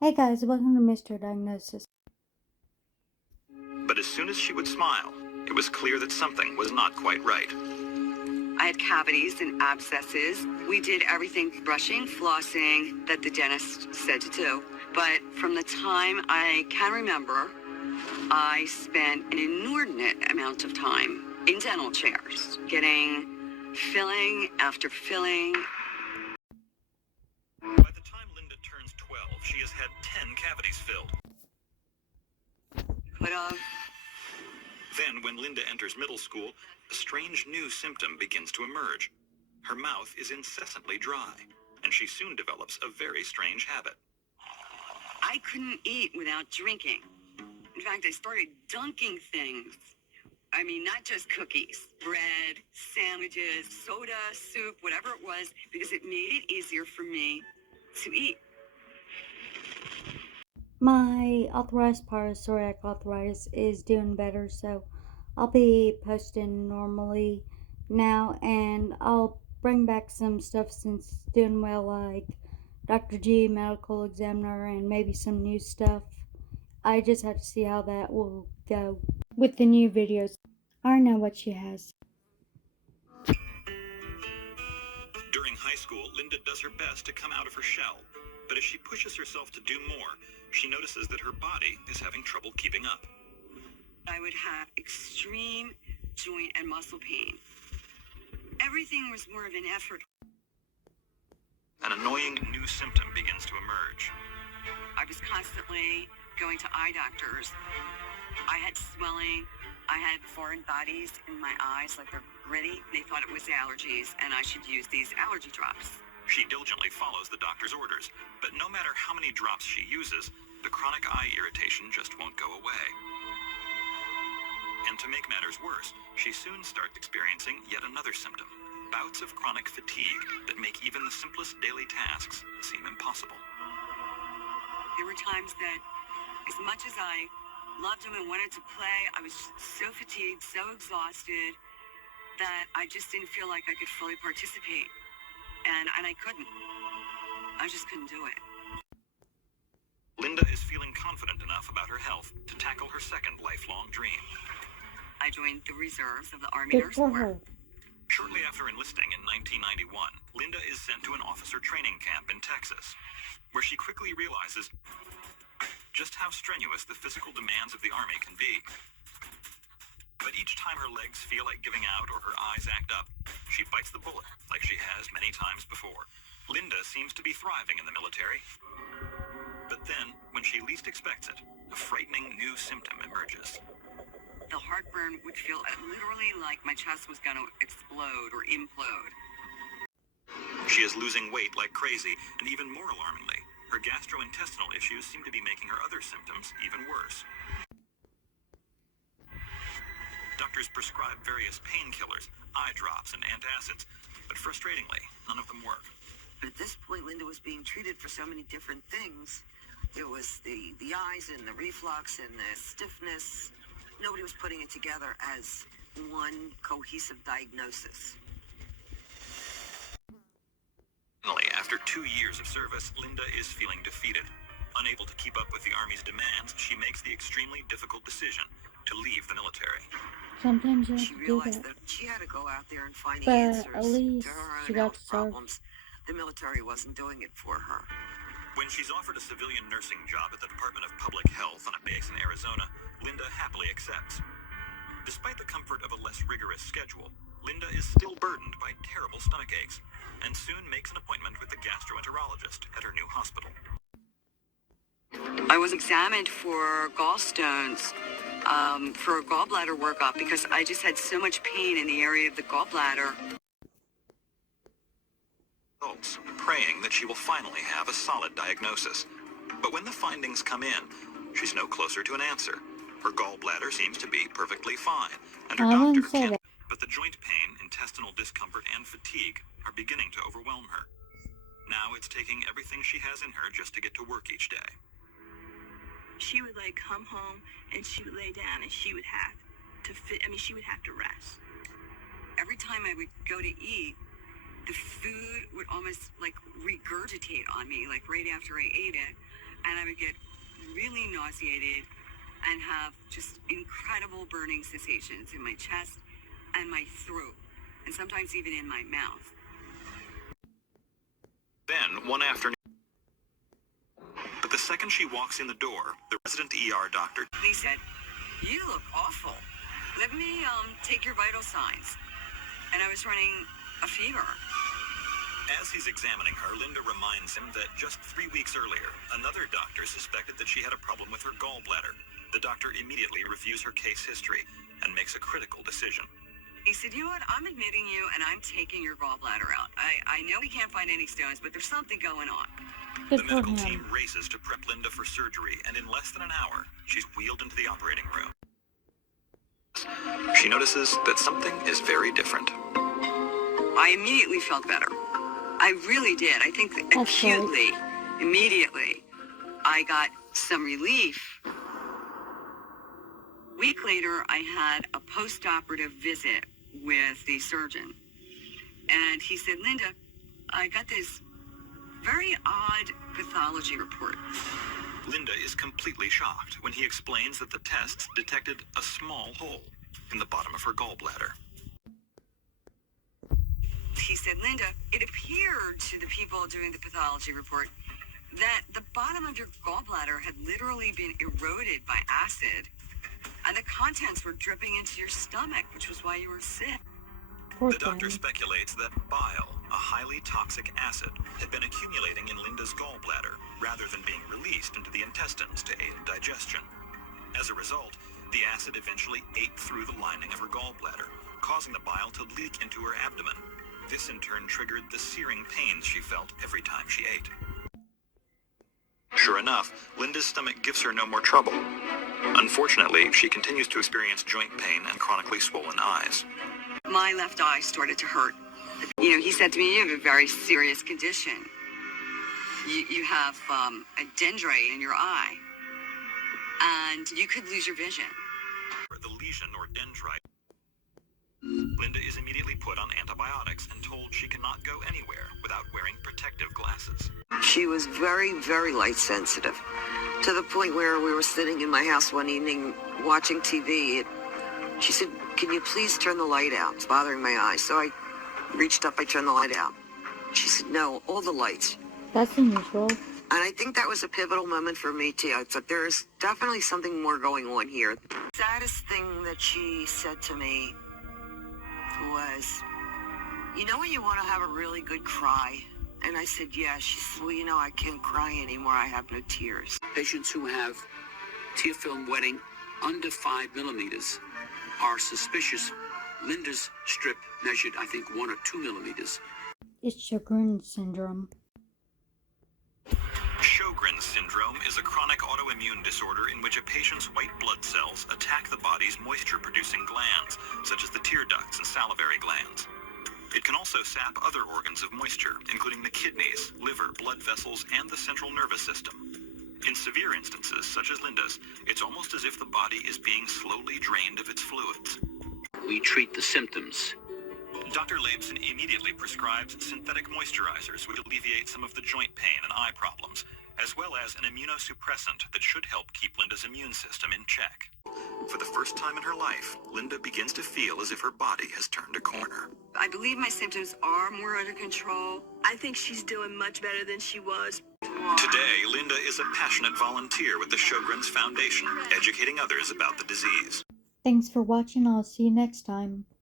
Hey guys, welcome to Mr. Diagnosis. But as soon as she would smile, it was clear that something was not quite right. I had cavities and abscesses. We did everything, brushing, flossing, that the dentist said to do. But from the time I can remember, I spent an inordinate amount of time in dental chairs, getting filling after filling. By the time Linda turns 12, she has had 10 cavities filled. Then, when Linda enters middle school, a strange new symptom begins to emerge. Her mouth is incessantly dry, and she soon develops a very strange habit. I couldn't eat without drinking. In fact, I started dunking things. I mean, not just cookies, bread, sandwiches, soda, soup, whatever it was, because it made it easier for me to eat. My authorized part of psoriatic arthritis is doing better, so I'll be posting normally now, and I'll bring back some stuff since it's doing well, like Dr. G, medical examiner, and maybe some new stuff. I just have to see how that will go with the new videos. I already know what she has. During high school, Linda does her best to come out of her shell, but as she pushes herself to do more, she notices that her body is having trouble keeping up. I would have extreme joint and muscle pain. Everything was more of an effort. An annoying new symptom begins to emerge. I was constantly going to eye doctors. I had swelling. I had foreign bodies in my eyes, like they're gritty. They thought it was allergies, and I should use these allergy drops. She diligently follows the doctor's orders, but no matter how many drops she uses, the chronic eye irritation just won't go away. And to make matters worse, she soon starts experiencing yet another symptom, bouts of chronic fatigue that make even the simplest daily tasks seem impossible. There were times that, as much as I loved him and wanted to play, I was so fatigued, so exhausted, that I just didn't feel like I could fully participate. And I couldn't. I just couldn't do it. Linda is feeling confident enough about her health to tackle her second lifelong dream. I joined the reserves of the Army Nurse Corps. Shortly after enlisting in 1991, Linda is sent to an officer training camp in Texas, where she quickly realizes just how strenuous the physical demands of the Army can be. But each time her legs feel like giving out or her eyes act up, she bites the bullet like she has many times before. Linda seems to be thriving in the military. But then, when she least expects it, a frightening new symptom emerges. The heartburn would feel literally like my chest was going to explode or implode. She is losing weight like crazy, and even more alarmingly, her gastrointestinal issues seem to be making her other symptoms even worse. Doctors prescribe various painkillers, eye drops, and antacids, but frustratingly, none of them work. But at this point, Linda was being treated for so many different things. There was the eyes and the reflux and the stiffness. Nobody was putting it together as one cohesive diagnosis. Finally, after 2 years of service, Linda is feeling defeated. Unable to keep up with the Army's demands, she makes the extremely difficult decision to leave the military. Sometimes you have She to do realized that. that she had to go out there and find But answers at least to her she own got health to serve. problems. The military wasn't doing it for her. When she's offered a civilian nursing job at the Department of Public Health on a base in Arizona, Linda happily accepts. Despite the comfort of a less rigorous schedule, Linda is still burdened by terrible stomach aches, and soon makes an appointment with the gastroenterologist at her new hospital. I was examined for gallstones, for a gallbladder workup, because I just had so much pain in the area of the gallbladder. Praying that she will finally have a solid diagnosis. But when the findings come in, she's no closer to an answer. Her gallbladder seems to be perfectly fine, and her I doctor wouldn't say can't. that. But the joint pain, intestinal discomfort, and fatigue are beginning to overwhelm her. Now it's taking everything she has in her just to get to work each day. She would come home and she would lay down and she would have she would have to rest. Every time I would go to eat, the food would almost regurgitate on me, right after I ate it. and I would get really nauseated and have just incredible burning sensations in my chest and my throat, and sometimes even in my mouth. Then, one afternoon, but the second she walks in the door, the resident ER doctor He said, "You look awful. Let me take your vital signs." And I was running a fever. As he's examining her, Linda reminds him that just 3 weeks earlier, another doctor suspected that she had a problem with her gallbladder. The doctor immediately reviews her case history and makes a critical decision. He said, "You know what? I'm admitting you, and I'm taking your gallbladder out. I know we can't find any stones, but there's something going on." Good The for medical him. team races to prep Linda for surgery, and in less than an hour, she's wheeled into the operating room. She notices that something is very different. I immediately felt better. I really did. I think That's acutely, immediately, I got some relief. A week later, I had a post-operative visit with the surgeon. And he said, "Linda, I got this very odd pathology report." Linda is completely shocked when he explains that the tests detected a small hole in the bottom of her gallbladder. He said, "Linda, it appeared to the people doing the pathology report that the bottom of your gallbladder had literally been eroded by acid, and the contents were dripping into your stomach, which was why you were sick." Poor The doctor thing. speculates that bile, a highly toxic acid, had been accumulating in Linda's gallbladder rather than being released into the intestines to aid in digestion. As a result, the acid eventually ate through the lining of her gallbladder, causing the bile to leak into her abdomen. This in turn triggered the searing pains she felt every time she ate. Sure enough, Linda's stomach gives her no more trouble. Unfortunately, she continues to experience joint pain and chronically swollen eyes. My left eye started to hurt. You know, he said to me, "You have a very serious condition. You have a dendrite in your eye, and you could lose your vision." For the lesion or dendrite, Linda is immediately put on antibiotics and told she cannot go anywhere without wearing protective glasses. She was very, very light sensitive, to the point where we were sitting in my house one evening watching TV. She said, "Can you please turn the light out? It's bothering my eyes." So I reached up, I turned the light out. She said, "No, all the lights." That's unusual. And I think that was a pivotal moment for me too. I thought there's definitely something more going on here. Saddest thing that she said to me was, "You know when you want to have a really good cry?" And I said, "Yeah." She said, "Well, you know, I can't cry anymore. I have no tears." Patients who have tear film wetting under 5 millimeters are suspicious. Linda's strip measured, I think, 1 or 2 millimeters. It's sjogren syndrome. Sjogren syndrome is a chronic autoimmune disorder in which a patient's white blood cells attack the body's moisture-producing glands, such as the tear ducts and salivary glands. It can also sap other organs of moisture, including the kidneys, liver, blood vessels, and the central nervous system. In severe instances, such as Linda's, it's almost as if the body is being slowly drained of its fluids. We treat the symptoms. Dr. Leibson immediately prescribes synthetic moisturizers which alleviate some of the joint pain and eye problems, as well as an immunosuppressant that should help keep Linda's immune system in check. For the first time in her life, Linda begins to feel as if her body has turned a corner. I believe my symptoms are more under control. I think she's doing much better than she was. Today, Linda is a passionate volunteer with the Sjogren's Foundation, educating others about the disease. Thanks for watching. I'll see you next time.